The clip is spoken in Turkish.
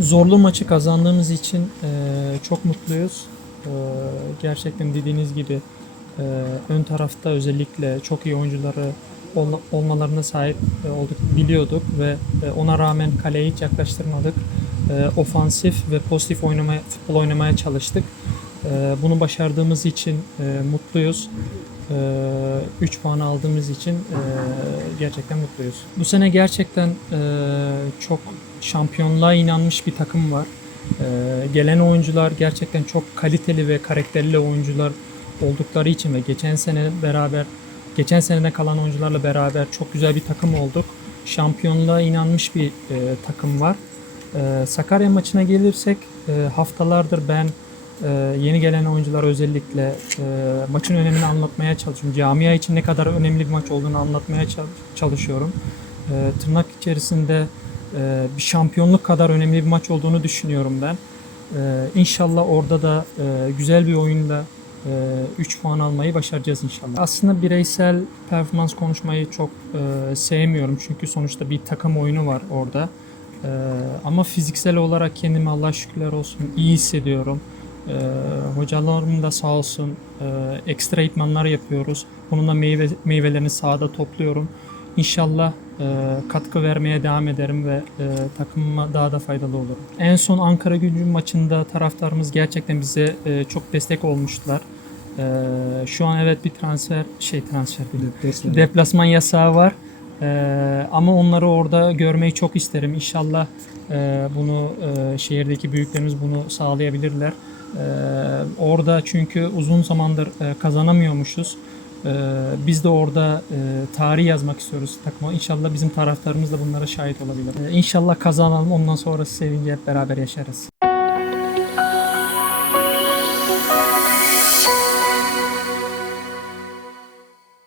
Zorlu maçı kazandığımız için e, çok mutluyuz. E, gerçekten dediğiniz gibi e, ön tarafta özellikle çok iyi oyuncuları ol- olmalarına sahip e, olduk biliyorduk ve e, ona rağmen kaleye hiç yaklaştırmadık. E, ofansif ve pozitif oynamaya, futbol oynamaya çalıştık. E, bunu başardığımız için e, mutluyuz. 3 puan aldığımız için e, gerçekten mutluyuz. Bu sene gerçekten e, çok şampiyonluğa inanmış bir takım var. E, gelen oyuncular gerçekten çok kaliteli ve karakterli oyuncular oldukları için ve geçen sene beraber geçen seneden kalan oyuncularla beraber çok güzel bir takım olduk. Şampiyonluğa inanmış bir e, takım var. E, Sakarya maçına gelirsek e, haftalardır ben e, yeni gelen oyuncular özellikle e, maçın önemini anlatmaya çalışıyorum. Camia için ne kadar önemli bir maç olduğunu anlatmaya çal- çalışıyorum. E, tırnak içerisinde e, bir şampiyonluk kadar önemli bir maç olduğunu düşünüyorum ben. E, inşallah orada da e, güzel bir oyunda 3 puan almayı başaracağız inşallah. Aslında bireysel performans konuşmayı çok e, sevmiyorum çünkü sonuçta bir takım oyunu var orada. E, ama fiziksel olarak kendimi Allah şükürler olsun iyi hissediyorum. E, hocalarım da sağ olsun e, ekstra itmanlar yapıyoruz. Bunun da meyve, meyvelerini sahada topluyorum. İnşallah e, katkı vermeye devam ederim ve e, takımıma daha da faydalı olurum. En son Ankara gücü maçında taraftarımız gerçekten bize e, çok destek olmuştular. E, şu an evet bir transfer şey transfer değil, deplasman yasağı var. E, ama onları orada görmeyi çok isterim. İnşallah e, bunu e, şehirdeki büyüklerimiz bunu sağlayabilirler. E, orada çünkü uzun zamandır e, kazanamıyormuşuz. Ee, biz de orada e, tarih yazmak istiyoruz takıma. İnşallah bizim taraftarımız da bunlara şahit olabilir. Ee, İnşallah kazanalım. Ondan sonra sevinci hep beraber yaşarız.